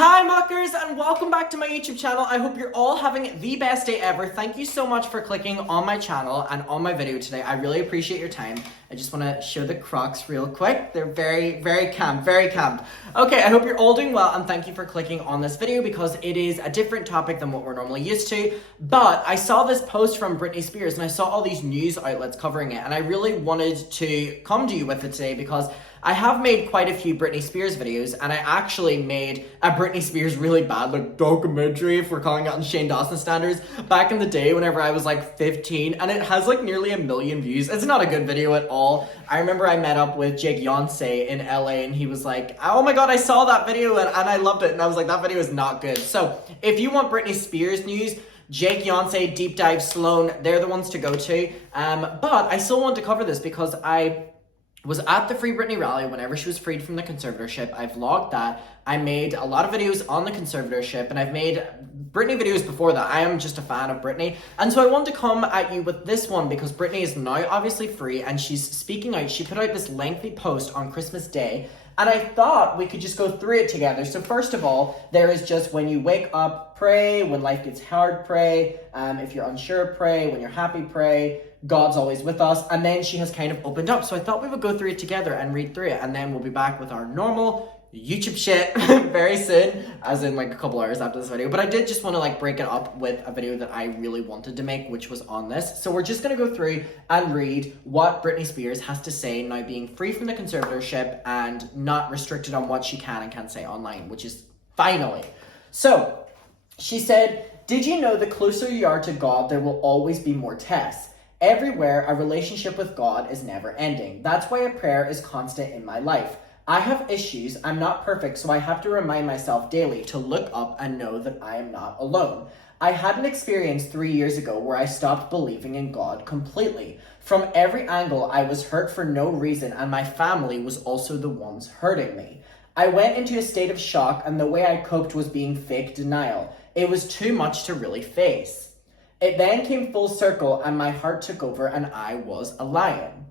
Hi muckers, and welcome back to my YouTube channel. I hope you're all having the best day ever. Thank you so much for clicking on my channel and on my video today. I really appreciate your time. I just want to show the Crocs real quick. They're very camp, very camp. Okay, I hope you're all doing well, and thank you for clicking on this video because it is a different topic than what we're normally used to. But I saw this post from Britney Spears and I saw all these news outlets covering it, and I really wanted to come to you with it today because I have made quite a few Britney Spears videos, and I actually made a Britney Spears really bad documentary, if we're calling it on Shane Dawson standards, back in the day whenever I was 15, and it has nearly 1 million views. It's not a good video at all. I remember I met up with Jake Yonsei in LA, and he was like, oh my god, I saw that video and I loved it, and I was like, that video is not good. So if you want Britney Spears news, Jake Yonsei, Deep Dive Sloan, they're the ones to go to. But I still want to cover this because I was at the Free Britney rally whenever she was freed from the conservatorship. I vlogged that. I made a lot of videos on the conservatorship, and I've made Britney videos before that. I am just a fan of Britney. And so I want to come at you with this one because Britney is now obviously free and she's speaking out. She put out this lengthy post on Christmas Day, and I thought we could just go through it together. So first of all, there is just when you wake up, pray. When life gets hard, pray. If you're unsure, pray. When you're happy, pray. God's always with us. And then she has kind of opened up. So I thought we would go through it together and read through it. And then we'll be back with our normal YouTube shit very soon, as in a couple hours after this video. But I did just want to break it up with a video that I really wanted to make, which was on this. So we're just going to go through and read what Britney Spears has to say now being free from the conservatorship and not restricted on what she can and can't say online, which is finally. So she said, "Did you know the closer you are to God, there will always be more tests? Everywhere, a relationship with God is never ending. That's why a prayer is constant in my life. I have issues, I'm not perfect, so I have to remind myself daily to look up and know that I am not alone. I had an experience 3 years ago where I stopped believing in God completely. From every angle, I was hurt for no reason, and my family was also the ones hurting me. I went into a state of shock, and the way I coped was being fake denial. It was too much to really face. It then came full circle, and my heart took over, and I was a lion.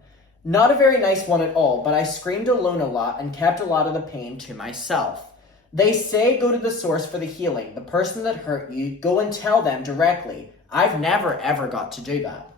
Not a very nice one at all, but I screamed alone a lot and kept a lot of the pain to myself. They say go to the source for the healing, the person that hurt you, go and tell them directly. I've never ever got to do that.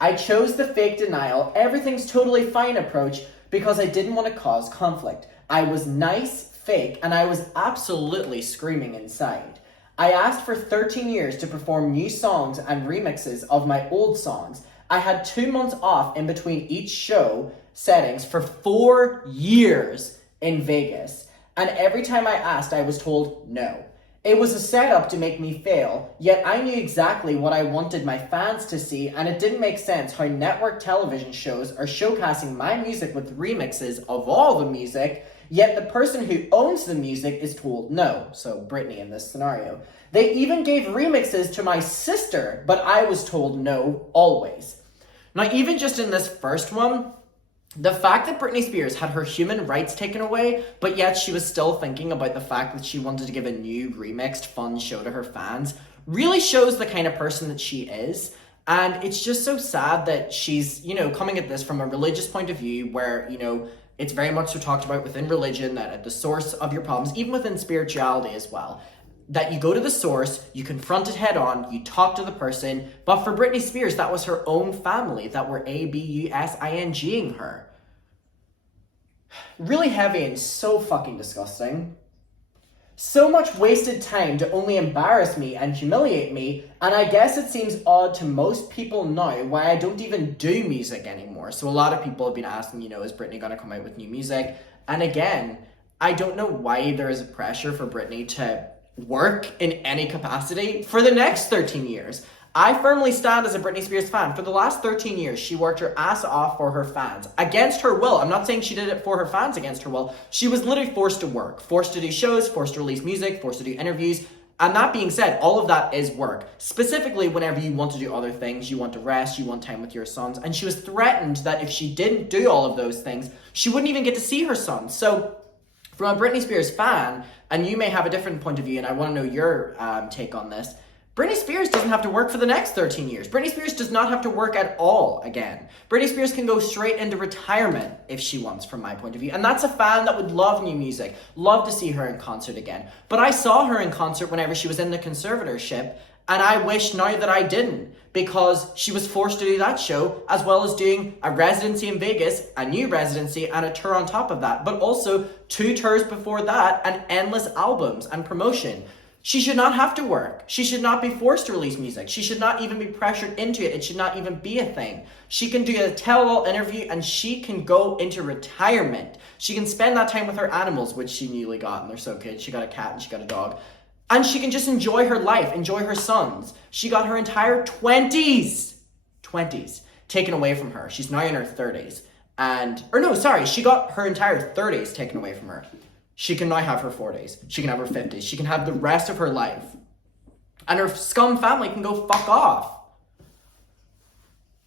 I chose the fake denial, everything's totally fine approach because I didn't want to cause conflict. I was nice, fake, and I was absolutely screaming inside. I asked for 13 years to perform new songs and remixes of my old songs. I had 2 months off in between each show settings for 4 years in Vegas. And every time I asked, I was told no. It was a setup to make me fail, yet I knew exactly what I wanted my fans to see, and it didn't make sense how network television shows are showcasing my music with remixes of all the music, yet the person who owns the music is told no. So Britney in this scenario. They even gave remixes to my sister, but I was told no always. Now, even just in this first one, the fact that Britney Spears had her human rights taken away, but yet she was still thinking about the fact that she wanted to give a new remixed fun show to her fans really shows the kind of person that she is. And it's just so sad that she's, coming at this from a religious point of view where, it's very much so talked about within religion that at the source of your problems, even within spirituality as well, that you go to the source, you confront it head on, you talk to the person. But for Britney Spears, that was her own family that were abusing her. Really heavy and so fucking disgusting. So much wasted time to only embarrass me and humiliate me, and I guess it seems odd to most people now why I don't even do music anymore. So a lot of people have been asking, is Britney gonna come out with new music? And again, I don't know why there is a pressure for Britney to work in any capacity for the next 13 years. I firmly stand as a Britney Spears fan. For the last 13 years, she worked her ass off for her fans. Against her will. I'm not saying she did it for her fans against her will. She was literally forced to work. Forced to do shows, forced to release music, forced to do interviews. And that being said, all of that is work. Specifically, whenever you want to do other things, you want to rest, you want time with your sons. And she was threatened that if she didn't do all of those things, she wouldn't even get to see her sons. So from a Britney Spears fan, and you may have a different point of view, and I want to know your take on this, Britney Spears doesn't have to work for the next 13 years. Britney Spears does not have to work at all again. Britney Spears can go straight into retirement if she wants, from my point of view. And that's a fan that would love new music, love to see her in concert again. But I saw her in concert whenever she was in the conservatorship, and I wish now that I didn't, because she was forced to do that show, as well as doing a residency in Vegas, a new residency, and a tour on top of that. But also 2 tours before that, and endless albums and promotion. She should not have to work. She should not be forced to release music. She should not even be pressured into it. It should not even be a thing. She can do a tell-all interview and she can go into retirement. She can spend that time with her animals, which she newly got, and they're so cute. She got a cat and she got a dog. And she can just enjoy her life, enjoy her sons. She got her entire 20s taken away from her. She's now in her 30s. She got her entire 30s taken away from her. She can now have her 40s. She can have her 50s. She can have the rest of her life. And her scum family can go fuck off.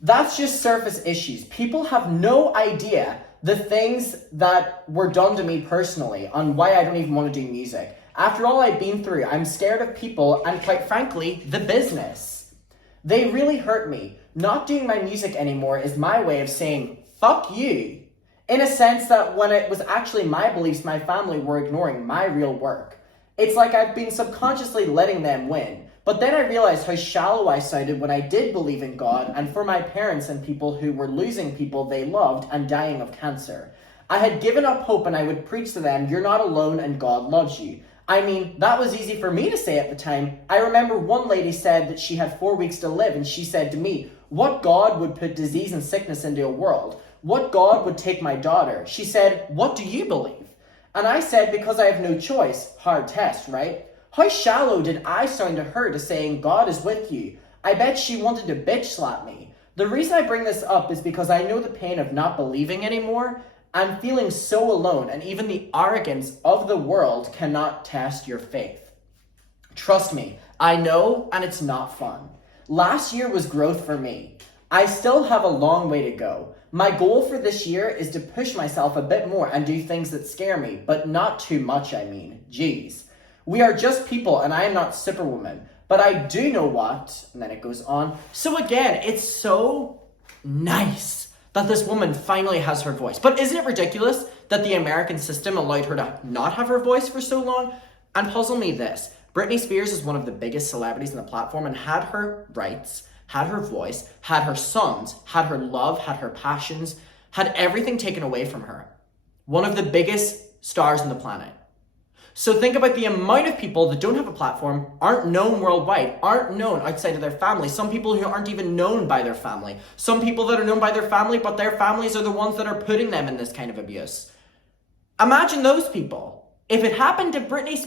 That's just surface issues. People have no idea the things that were done to me personally on why I don't even want to do music. After all I've been through, I'm scared of people and, quite frankly, the business. They really hurt me. Not doing my music anymore is my way of saying, fuck you. In a sense that when it was actually my beliefs, my family were ignoring my real work. It's like I've been subconsciously letting them win. But then I realized how shallow I sounded when I did believe in God, and for my parents and people who were losing people they loved and dying of cancer. I had given up hope and I would preach to them, you're not alone and God loves you. I mean, that was easy for me to say at the time. I remember one lady said that she had 4 weeks to live, and she said to me, what God would put disease and sickness into a world? What God would take my daughter? She said, what do you believe? And I said, because I have no choice. Hard test, right? How shallow did I sound to her to saying, God is with you? I bet she wanted to bitch slap me. The reason I bring this up is because I know the pain of not believing anymore. I'm feeling so alone, and even the arrogance of the world cannot test your faith. Trust me, I know, and it's not fun. Last year was growth for me. I still have a long way to go. My goal for this year is to push myself a bit more and do things that scare me, but not too much, I mean. Jeez. We are just people, and I am not Superwoman, but I do know what, and then it goes on. So again, it's so nice that this woman finally has her voice. But isn't it ridiculous that the American system allowed her to not have her voice for so long? And puzzle me this. Britney Spears is one of the biggest celebrities on the platform and had her rights, had her voice, had her sons, had her love, had her passions, had everything taken away from her. One of the biggest stars on the planet. So think about the amount of people that don't have a platform, aren't known worldwide, aren't known outside of their family. Some people who aren't even known by their family. Some people that are known by their family, but their families are the ones that are putting them in this kind of abuse. Imagine those people. If it happened to Britney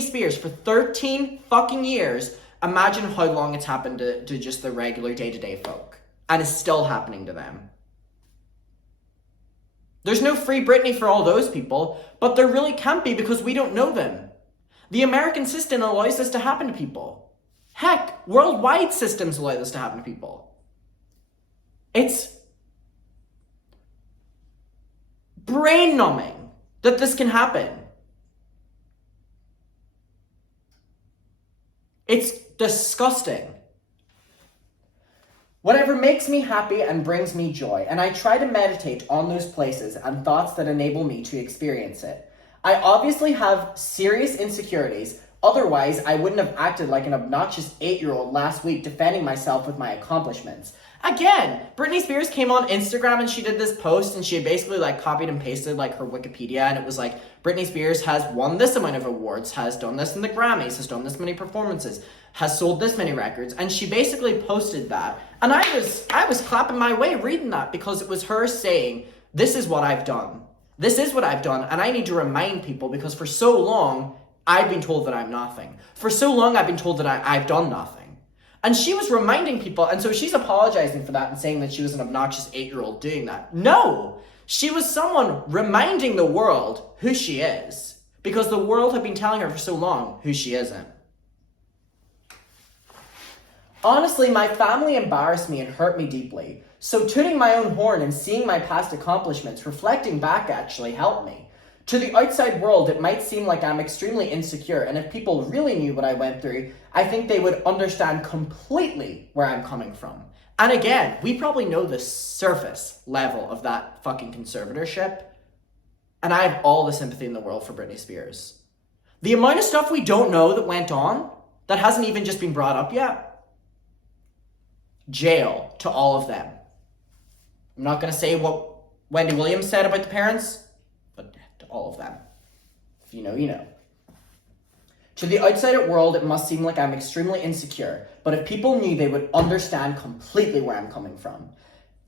Spears for 13 fucking years, imagine how long it's happened to just the regular day-to-day folk. And it's still happening to them. There's no free Britney for all those people, but there really can't be because we don't know them. The American system allows this to happen to people. Heck, worldwide systems allow this to happen to people. It's brain-numbing that this can happen. It's disgusting. Whatever makes me happy and brings me joy, and I try to meditate on those places and thoughts that enable me to experience it. I obviously have serious insecurities, otherwise I wouldn't have acted like an obnoxious 8-year-old last week defending myself with my accomplishments. Again, Britney Spears came on Instagram and she did this post and she had basically copied and pasted her Wikipedia, and it was like, Britney Spears has won this amount of awards, has done this in the Grammys, has done this many performances, has sold this many records, and she basically posted that. And I was clapping my way reading that because it was her saying, this is what I've done. This is what I've done, and I need to remind people because for so long, I've been told that I'm nothing. For so long, I've been told that I've done nothing. And she was reminding people, and so she's apologizing for that and saying that she was an obnoxious 8-year-old doing that. No! She was someone reminding the world who she is, because the world had been telling her for so long who she isn't. Honestly, my family embarrassed me and hurt me deeply, so tooting my own horn and seeing my past accomplishments, reflecting back actually helped me. To the outside world, it might seem like I'm extremely insecure, and if people really knew what I went through, I think they would understand completely where I'm coming from. And again, we probably know the surface level of that fucking conservatorship, and I have all the sympathy in the world for Britney Spears. The amount of stuff we don't know that went on, that hasn't even just been brought up yet. Jail to all of them. I'm not going to say what Wendy Williams said about the parents, but to all of them. If you know, you know. To the outside world, it must seem like I'm extremely insecure, but if people knew, they would understand completely where I'm coming from.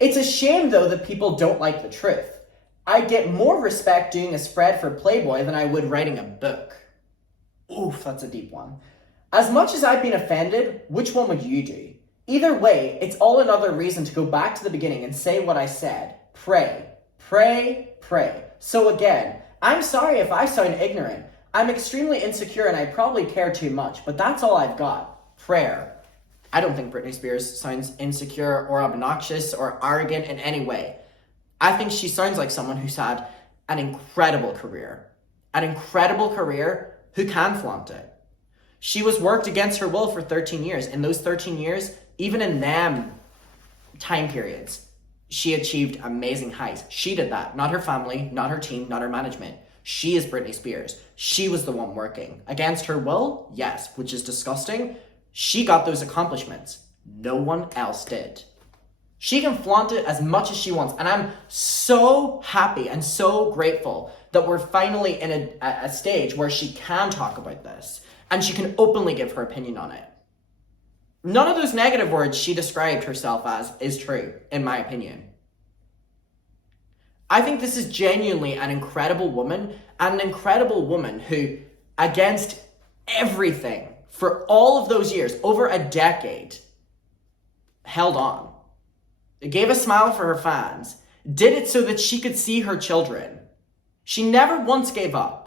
It's a shame, though, that people don't like the truth. I get more respect doing a spread for Playboy than I would writing a book. Oof, that's a deep one. As much as I've been offended, which one would you do? Either way, it's all another reason to go back to the beginning and say what I said. Pray, pray, pray. So again, I'm sorry if I sound ignorant. I'm extremely insecure and I probably care too much, but that's all I've got. Prayer. I don't think Britney Spears sounds insecure or obnoxious or arrogant in any way. I think she sounds like someone who's had an incredible career. An incredible career who can flaunt it. She was worked against her will for 13 years. In those 13 years, even in them time periods, she achieved amazing heights. She did that. Not her family, not her team, not her management. She is Britney Spears. She was the one working. Against her will? Yes, which is disgusting. She got those accomplishments. No one else did. She can flaunt it as much as she wants. And I'm so happy and so grateful that we're finally in a stage where she can talk about this. And she can openly give her opinion on it. None of those negative words she described herself as is true, in my opinion. I think this is genuinely an incredible woman, and an incredible woman who, against everything, for all of those years, over a decade, held on. Gave a smile for her fans, did it so that she could see her children. She never once gave up.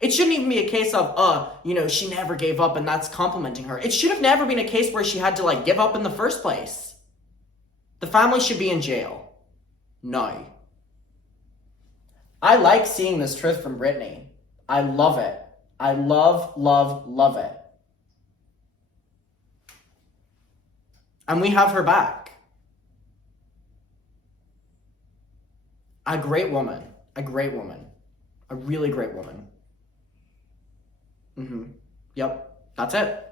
It shouldn't even be a case of, she never gave up and that's complimenting her. It should have never been a case where she had to give up in the first place. The family should be in jail. No. I like seeing this truth from Britney. I love it. I love, love, love it. And we have her back. A great woman. A great woman. A really great woman. Yep, that's it.